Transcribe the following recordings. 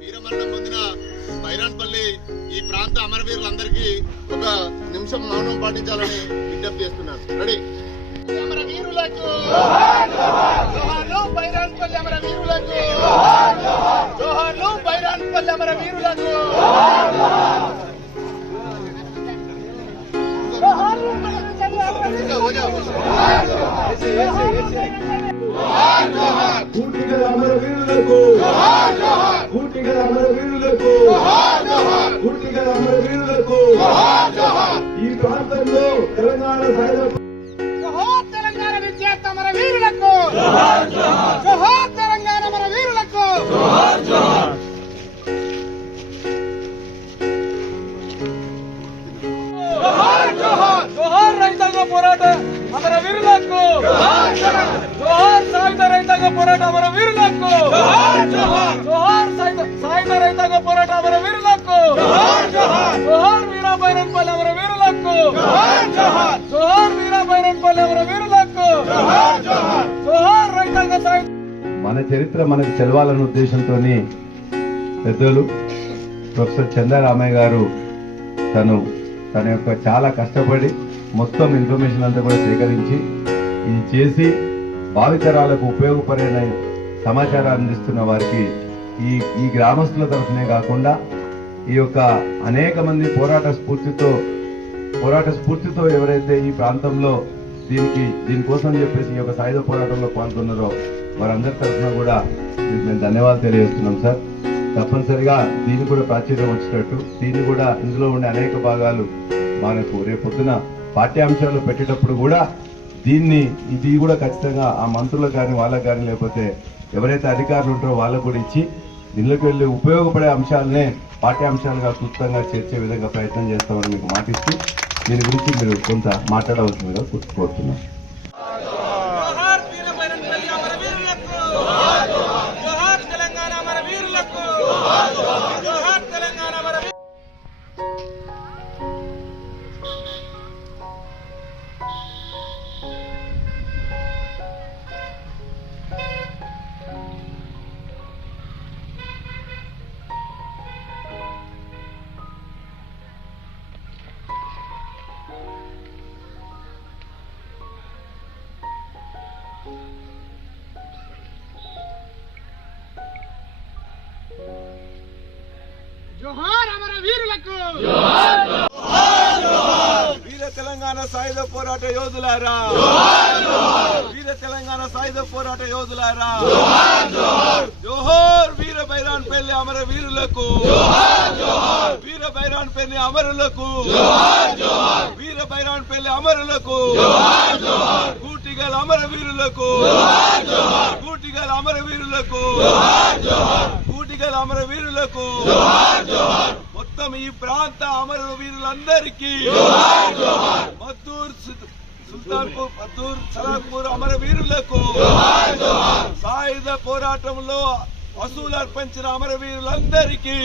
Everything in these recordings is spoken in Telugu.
వీరమరణం పొందిన బైరాన్పల్లి ఈ ప్రాంత అమరవీరులందరికీ ఒక నిమిషం మౌనం పాటించాలని విజ్ఞప్తి చేస్తున్నాను. రెడీ? అమరవీరులకు జోహార్లు, బైరాన్పల్లి అమరవీరులకు జోహార్లు, బైరాన్పల్లి అమరవీరులకు కూటిగల అమరవీరులకు కూటిగల అమరవీరులకు కూటిగల అమరవీరులకు ఈ ప్రాంతంలో తెలంగాణ తెలంగాణ విద్యార్థి అమరవీరులకు జోహార్, తెలంగాణ అమరవీరులకు జోహార్ రైతాంగ పోరాట అమరవీరులకు జోహార్, సాయుధ రైతాంగ పోరాట అమరవీరులకు జోహార్, సాయుధ రైతాంగ పోరాట అమరవీరులకు జోహార్, వీర బైరాన్పల్లి అమరవీరులకు జోహార్, వీర బైరాన్పల్లి అమరవీరులకు జోహార్, రైతాంగ సాయుధ. మన చరిత్ర మనకు తెలవాలన్న ఉద్దేశంతో పెద్దలు ప్రొఫెసర్ చంద్రరామయ్య గారు తన యొక్క చాలా కష్టపడి మొత్తం ఇన్ఫర్మేషన్ అంతా కూడా సేకరించి ఇది చేసి భావితరాలకు ఉపయోగపడే సమాచారాన్ని అందిస్తున్న వారికి ఈ గ్రామస్తుల తరఫునే కాకుండా ఈ యొక్క అనేక మంది పోరాట స్ఫూర్తితో ఎవరైతే ఈ ప్రాంతంలో దీనికోసం చెప్పేసి ఈ యొక్క సాయుధ పోరాటంలో పాల్గొన్నారో వారందరి తరఫున కూడా మేము ధన్యవాదాలు తెలియజేస్తున్నాం సార్. తప్పనిసరిగా దీన్ని కూడా ప్రాచుర్యం వచ్చేటట్టు దీన్ని కూడా ఇందులో ఉండే అనేక భాగాలు మనకు రేపొద్దున పాఠ్యాంశాలు పెట్టేటప్పుడు కూడా ఇది కూడా ఖచ్చితంగా ఆ మంత్రులకు కానీ వాళ్ళకు కానీ లేకపోతే ఎవరైతే అధికారులు ఉంటారో వాళ్ళకు కూడా ఇచ్చి దీనిలోకి వెళ్ళి ఉపయోగపడే అంశాలనే పాఠ్యాంశాలుగా క్లుప్తంగా చేర్చే విధంగా ప్రయత్నం చేస్తామని మీకు మాటిస్తూ దీని గురించి మీరు కొంత మాట్లాడవలసిందిగా కోరుతున్నాం. జోహార్ అమరవీరులకు వీర తెలంగాణ సాయుధ పోరాట యోధులారా, వీర తెలంగాణ సాయుధ పోరాట యోధులారా, జోహార్ వీర బైరాన్పల్లి అమరవీరులకు, వీర బైరాన్పల్లి అమరులకు, వీర బైరాన్పల్లి అమరులకు, కూటిగల అమరవీరులకు, కూటిగల అమరవీరులకు, కూటిగల అమరవీరులకు, మొత్తం ఈ ప్రాంత అమరవీరులందరికీ, మద్దూర్ సుల్తాన్పూర్, మద్దూర్ సలార్పూర్ అమరవీరులకు, సాయుధ పోరాటంలో అసూలు అర్పించిన అమరవీరులందరికీ,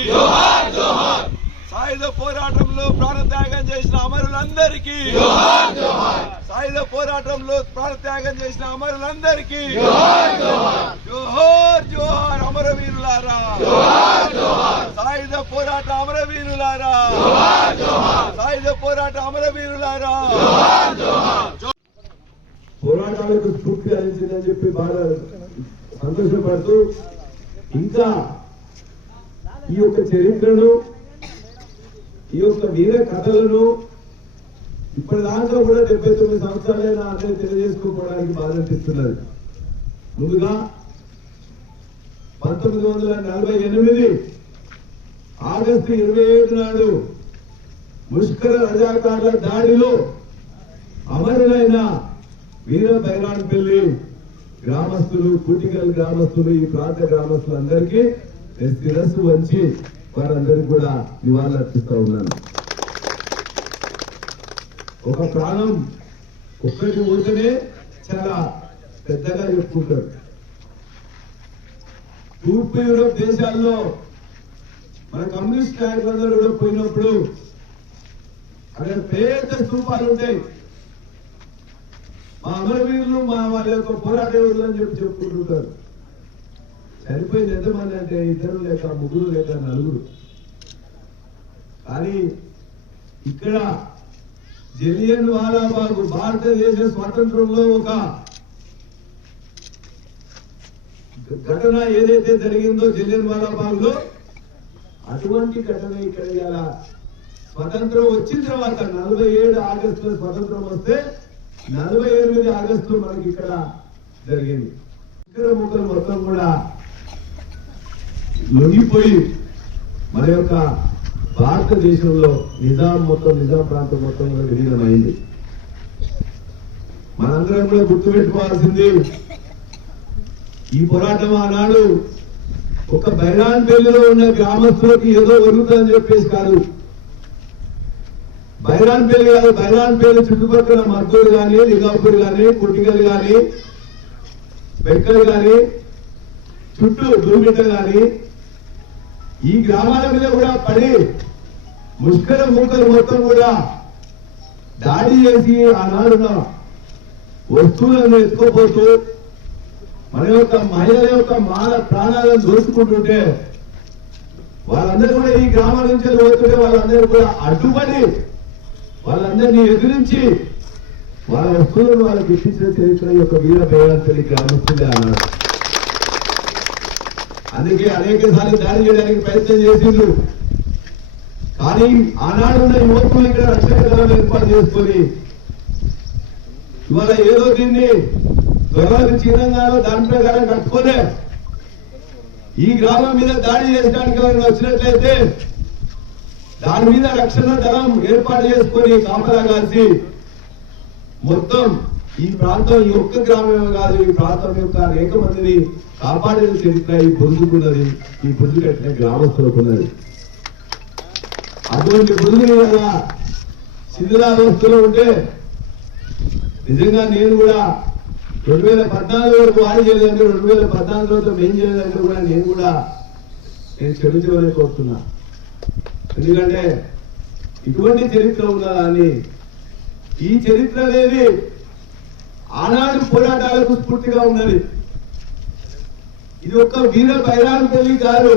సాయుధ పోరాటంలో ప్రాణత్యాగం చేసిన అమరులందరికీ, సాయుధ పోరాటంలో ప్రాణత్యాగం చేసిన అమరులందరికీ జోహార్, జోహార్ అమరవీరులారా, సాయుధ పోరాట అమరవీరులారా, సాయుధ పోరాట అమరవీరులారా. పోరాటాలకు స్ఫూర్తి అందించిందని చెప్పి బాగా సంతోషపడుతూ ఇంకా ఈ యొక్క చరిత్రను, ఈ యొక్క వీర కథలను ఇప్పటిదాకా కూడా 79 సంవత్సరాలైనా అందరూ తెలియజేసుకోవడానికి బాధ అనిపిస్తున్నది. ముందుగా 1948 ఆగస్టు 27 నాడు ముష్కర రజాకార్ల దాడిలో అమరులైన వీర బైరాన్పల్లి గ్రామస్తులు, కూటిగల్ గ్రామస్తులు, ఈ ప్రాంత గ్రామస్తులందరికీ శిరస్సు వంచి వారందరికీ కూడా నివాళులర్పిస్తూ ఉన్నాను. ఒక ప్రాణం ఒక్కటి పోతేనే చాలా పెద్దగా చెప్పుకుంటారు. తూర్పు యూరోప్ దేశాల్లో మన కమ్యూనిస్ట్ నాయకులందరూ కూడా పోయినప్పుడు అక్కడ పేద స్తూపాలు ఉంటాయి. మా అమరవీరులు మా వాళ్ళ యొక్క పోరాట యోధులు అని చెప్పుకుంటుంటారు. చనిపోయింది ఎంతమంది అంటే 2 లేక 3 లేక 4. కానీ ఇక్కడ జలియన్ వాలాబాగ్ భారతదేశ స్వాతంత్రంలో ఒక ఘటన ఏదైతే జరిగిందో జలియన్ వాలాబాగ్ లో, అటువంటి ఘటన ఇక్కడ ఇలా స్వతంత్రం వచ్చిన తర్వాత 47 ఆగస్టులో స్వతంత్రం వస్తే 48 ఆగస్టు మనకి ఇక్కడ జరిగింది. ఇక్కడ ముక్కలు మొత్తం కూడా లొంగిపోయి మన యొక్క భారతదేశంలో నిజాం ప్రాంతం మొత్తం కూడా విలీనమైంది. మనందరం కూడా గుర్తుపెట్టుకోవాల్సింది, ఈ పోరాటం ఆనాడు ఒక బైరాన్పల్లిలో ఉన్న గ్రామస్తులకి ఏదో ఒరుగుతుందని చెప్పేసి కాదు. బైరాన్పల్లి కాదు, బైరాన్పల్లి చుట్టుపక్కల మద్దూరు కానీ, నిజాంపూర్ కానీ, కుట్టిగల్ కానీ, బెక్కలు కానీ, చుట్టూ దూమిట కానీ, ఈ గ్రామాల మీద కూడా పడి ముష్కర మూకలు మొత్తం కూడా దాడి చేసి ఆనాడున్న వస్తువులను ఎత్తుకోపోతూ మన యొక్క మహిళల యొక్క ప్రాణాలను దోచుకుంటుంటే, వాళ్ళందరూ కూడా ఈ గ్రామాల నుంచి పోతుంటే వాళ్ళందరూ కూడా అడ్డుపడి వాళ్ళందరినీ ఎదిరించి వాళ్ళ వస్తువులను వాళ్ళకి ఇప్పించిన చరిత్ర యొక్క వీర బైరాన్పల్లి గ్రామస్తులే అన్నారు. అందుకే అనేక సార్లు దాడి చేయడానికి ప్రయత్నం చేసిండ్రు. కానీ ఆనాడు ఉన్న యువకులు ఇక్కడ రక్షణ దళాలు ఏర్పాటు చేసుకొని ఇవాళ ఏదో దీన్ని త్వరలో చిన్నంగానో దాని ప్రకారం కట్టుకోలే ఈ గ్రామం మీద దాడి చేసడానికి ఎవరైనా వచ్చినట్లయితే దాని మీద రక్షణ దళం ఏర్పాటు చేసుకొని కాపలా కాసి మొత్తం ఈ ప్రాంతం ఈ ఒక్క గ్రామమే కాదు, ఈ ప్రాంతం యొక్క అనేక మందిని కాపాడిన చరిత్ర ఈ పొందుకున్నది, ఈ పొందు కట్టిన గ్రామస్తులకున్నది. అటువంటి పొందుని కదా శిథిలావస్థలో ఉంటే నిజంగా నేను కూడా 2014 వరకు వాడి చేయలేదంటే 2014 తర్వాత మేం చేయలేదంటే కూడా నేను క్షమించమని కోరుతున్నా. ఎందుకంటే ఇటువంటి చరిత్ర ఉన్నదాన్ని, ఈ చరిత్ర అనేది ఆనాడు పోరాటాలకు స్ఫూర్తిగా ఉన్నది. ఇది ఒక్క వీర బైరాన్పల్లి కాదు,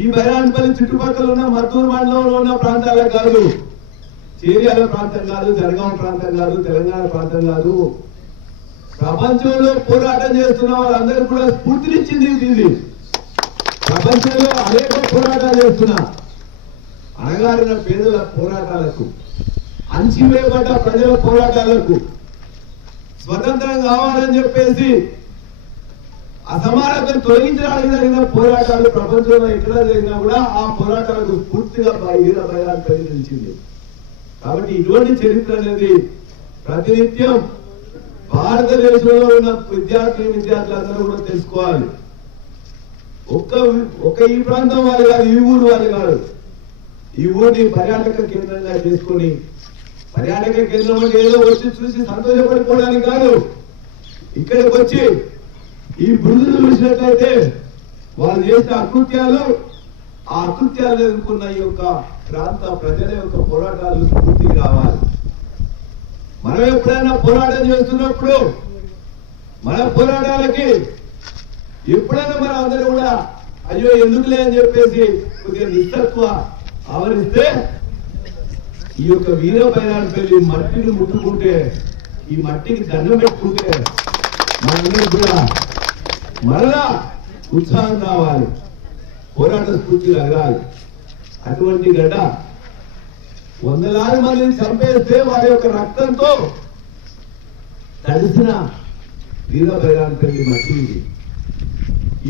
ఈ బైరాన్పల్లి చుట్టుపక్కల ఉన్న మద్దూరు మండలంలో ఉన్న ప్రాంతాలకు కాదు, చేర్యాల ప్రాంతం కాదు, జనగాం ప్రాంతం కాదు, తెలంగాణ ప్రాంతం కాదు, ప్రపంచంలో పోరాటం చేస్తున్న వాళ్ళందరూ కూడా స్ఫూర్తినిచ్చింది ఇది. ప్రపంచంలో అనేక పోరాటాలు చేస్తున్నా, అణగారిన పేదల పోరాటాలకు, అంచివేయబడ్డ ప్రజల పోరాటాలకు, స్వతంత్రం కావాలని చెప్పేసి అసమానతను తొలగించడానికి జరిగిన పోరాటాలు ప్రపంచంలో ఎక్కడ జరిగినా కూడా ఆ పోరాటాలకు పూర్తిగా వీర బైరాన్పల్లి నిలిచింది. కాబట్టి ఇటువంటి చరిత్ర అనేది ప్రతినిత్యం భారతదేశంలో ఉన్న విద్యార్థులందరూ కూడా తెలుసుకోవాలి. ఒక్క ఈ ప్రాంతం వాళ్ళు కాదు, ఈ ఊరు వాళ్ళు కాదు, ఈ ఊరిని పర్యాటక కేంద్రంగా చేసుకొని, పర్యాటక కేంద్రం అంటే ఏదో వచ్చి చూసి సంతోషపడిపోవడానికి కాదు, ఇక్కడికి వచ్చి ఈ బృందులు చూసినట్లయితే వాళ్ళు చేసిన అకృత్యాలు, ఆ అకృత్యాలు ఎదుర్కొన్న ఈ యొక్క ప్రాంత ప్రజల యొక్క పోరాటాలు పూర్తిగా రావాలి. మనం ఎప్పుడైనా పోరాటం చేస్తున్నప్పుడు మన పోరాటాలకి ఎప్పుడైనా మనం అందరూ కూడా అయ్యో ఎందుకులే అని చెప్పేసి కొద్దిగా నిస్సత్వ ఆవరిస్తే ఈ యొక్క వీర బైరాన్పల్లి మట్టిని ముట్టుకుంటే, ఈ మట్టికి దండం పెట్టుకుంటే మనందరూ కూడా మరలా ఉత్సాహం రావాలి, పోరాట స్ఫూర్తి కలగాలి. అటువంటి గడ్డ వందలాది మందిని చంపేస్తే వారి యొక్క రక్తంతో తడిసిన వీర బైరాన్పల్లి మట్టి ఇది.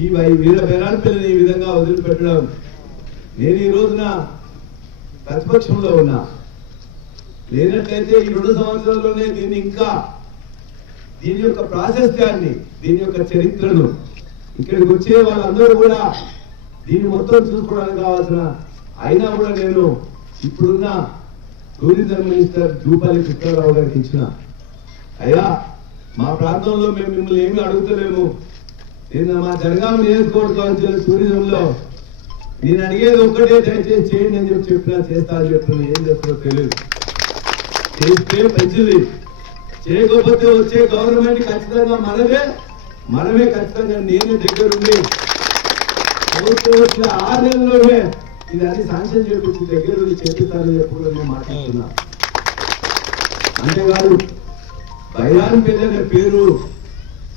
ఈ వీర బైరాన్పల్లిని ఈ విధంగా వదిలిపెట్టడం, నేను ఈ రోజున ప్రతిపక్షంలో ఉన్నా, లేనట్లయితే ఈ 2 సంవత్సరాల్లోనే దీన్ని ఇంకా దీని యొక్క ప్రాశస్త్యాన్ని, దీని యొక్క చరిత్రను ఇక్కడికి వచ్చే వాళ్ళందరూ కూడా దీన్ని మొత్తం చూసుకోవడానికి కావాల్సిన, అయినా కూడా నేను ఇప్పుడున్న టూరిజం మినిస్టర్ జూపల్లి కృష్ణారావు గారికి ఇచ్చిన, అయ్యా మా ప్రాంతంలో మేము మిమ్మల్ని ఏమీ అడుగుతలేము, నేను మా జనగామ నియోజకవర్గం టూరిజంలో నేను అడిగేది ఒక్కటే, దయచేసి చేయండి అని చెప్పినా చేస్తా అని చెప్పిన, ఏం చేస్తారో తెలియదు, చేస్తే మంచిది. చేయకపోతే వచ్చే గవర్నమెంట్ ఖచ్చితంగా మనమే ఖచ్చితంగా నేను దగ్గరుండి ప్రభుత్వం వచ్చిన 6 నెలల్లోనే ఇది అన్ని శాంక్షన్ చేపించి దగ్గరుండి చేపిస్తారని చెప్పి నేను మాట్లాడుతున్నా. అంతేకాదు బైరాన్పల్లి అనే పేరు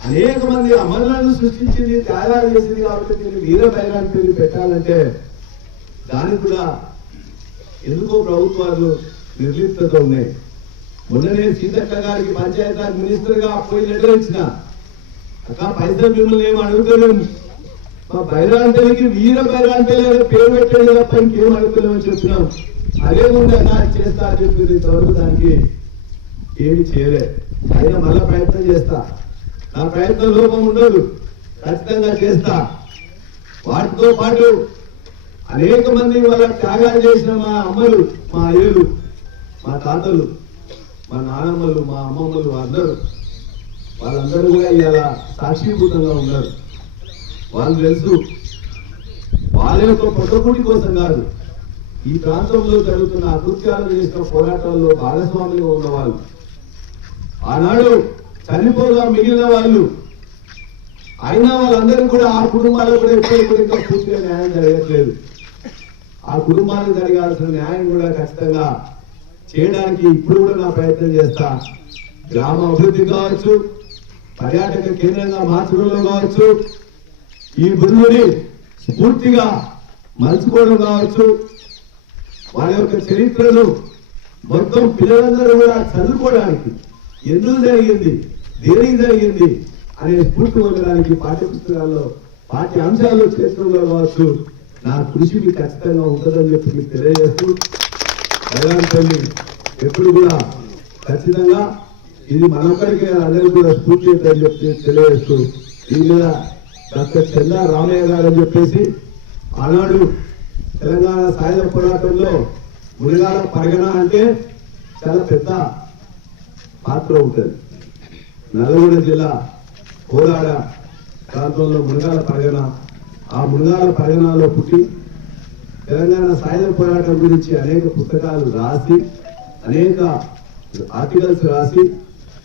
అనేక మంది అమరులను సృష్టించింది, త్యాగాలు చేసింది కాబట్టి నేను వీర బైరాన్పల్లి పెట్టాలంటే దానికి కూడా ఎందుకో ప్రభుత్వాలు నిర్లిప్తత ఉన్నాయి. మొన్ననే సీతక్క గారికి పంచాయతీరాజ్ మినిస్టర్ గా పోయి లెటర్ ఇచ్చిన, అక్క పైసలు మిమ్మల్ని ఏమి అడుగుతలేము, మా బైరాన్పల్లికి వీర బైరాన్పల్లి అనే పేరు పెట్టండి తప్ప ఇంకేం అడుగుతలేమని చెప్పినాం. అదే ముందు అన్నా చేస్తా అని చెప్పింది. ఇంతవరకు దానికి ఏమి చేయలే. అయినా మళ్ళా ప్రయత్నం చేస్తా. నా ప్రయత్నం లోపం ఉండదు, ఖచ్చితంగా చేస్తా. వాటితో పాటు అనేక మంది వాళ్ళ త్యాగాలు చేసిన మా అమ్మలు, మా అయ్యలు, మా తాతలు, మా నానమ్మలు, మా అమ్మమ్మలు వాళ్ళందరూ కూడా ఇలా సాక్షిభూతంగా ఉన్నారు. వాళ్ళు తెలుసు వాళ్ళ యొక్క పొట్టకూటి కోసం కాదు, ఈ ప్రాంతంలో జరుగుతున్న అకృత్యాలు చేసిన పోరాటాల్లో భాగస్వాములుగా ఉన్నవాళ్ళు, ఆనాడు చనిపోగా మిగిలిన వాళ్ళు. అయినా వాళ్ళందరూ కూడా ఆ కుటుంబాలకు కూడా ఎప్పటికీ ఇంకా పూర్తిగా న్యాయం జరగట్లేదు. ఆ కుటుంబాలకు జరగాల్సిన న్యాయం కూడా ఖచ్చితంగా చేయడానికి ఇప్పుడు కూడా నా ప్రయత్నం చేస్తా. గ్రామ అభివృద్ధి కావచ్చు, పర్యాటక కేంద్రంగా మార్చడంలో కావచ్చు, ఈ బృందుని స్ఫూర్తిగా మలుచుకోవడం కావచ్చు, వాళ్ళ యొక్క చరిత్రను మొత్తం పిల్లలందరూ కూడా చదువుకోవడానికి, ఎందుకు జరిగింది, దేనికి జరిగింది అనే స్ఫూర్తి పొందడానికి పాఠ్యపుస్తకాల్లో పాఠ్య అంశాలు చేర్చడంలో కావచ్చు నా కృషి మీకు ఖచ్చితంగా ఉంటుందని చెప్పి మీకు తెలియజేస్తూ, బైరాన్పల్లి ఎప్పుడు కూడా ఖచ్చితంగా ఇది మనొక్కడికి అందరూ కూడా స్ఫూర్తి అని చెప్పి తెలియజేస్తూ, దీని మీద డాక్టర్ చందా రామయ్య గారు అని చెప్పేసి ఆనాడు తెలంగాణ సాయుధ పోరాటంలో మునిగాల పరిగణ అంటే చాలా పెద్ద పాత్ర ఉంటుంది. నల్గొండ జిల్లా కోదాడ ప్రాంతంలో మునిగాల పరిగణ, ఆ మునిగాల పరిగణలో పుట్టి తెలంగాణ సాయుధ పోరాటం గురించి అనేక పుస్తకాలు రాసి, అనేక ఆర్టికల్స్ రాసి,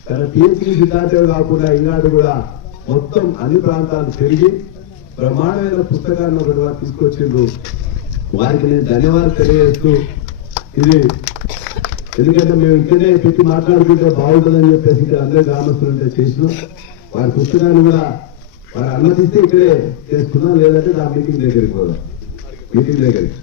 తన పిహెచ్డి విద్యార్థులు కాకుండా ఈనాడు కూడా మొత్తం అన్ని ప్రాంతాలు తిరిగి బ్రహ్మాండమైన పుస్తకాలను ఒకటి వారు తీసుకొచ్చిండ్రు. వారికి నేను ధన్యవాదాలు తెలియజేస్తూ, ఇది ఎందుకంటే మేము ఇక్కడే పెట్టి మాట్లాడుకుంటే బాగుంటుందని చెప్పేసి ఇక్కడ అందరూ గ్రామస్తులంటే చేసినాం. వారి పుస్తకాన్ని కూడా వారు అనుమతిస్తే ఇక్కడే చేసుకున్నాం, లేదంటే నా మీటింగ్ దగ్గరికి పోదాం. మీటింగ్ దగ్గరికి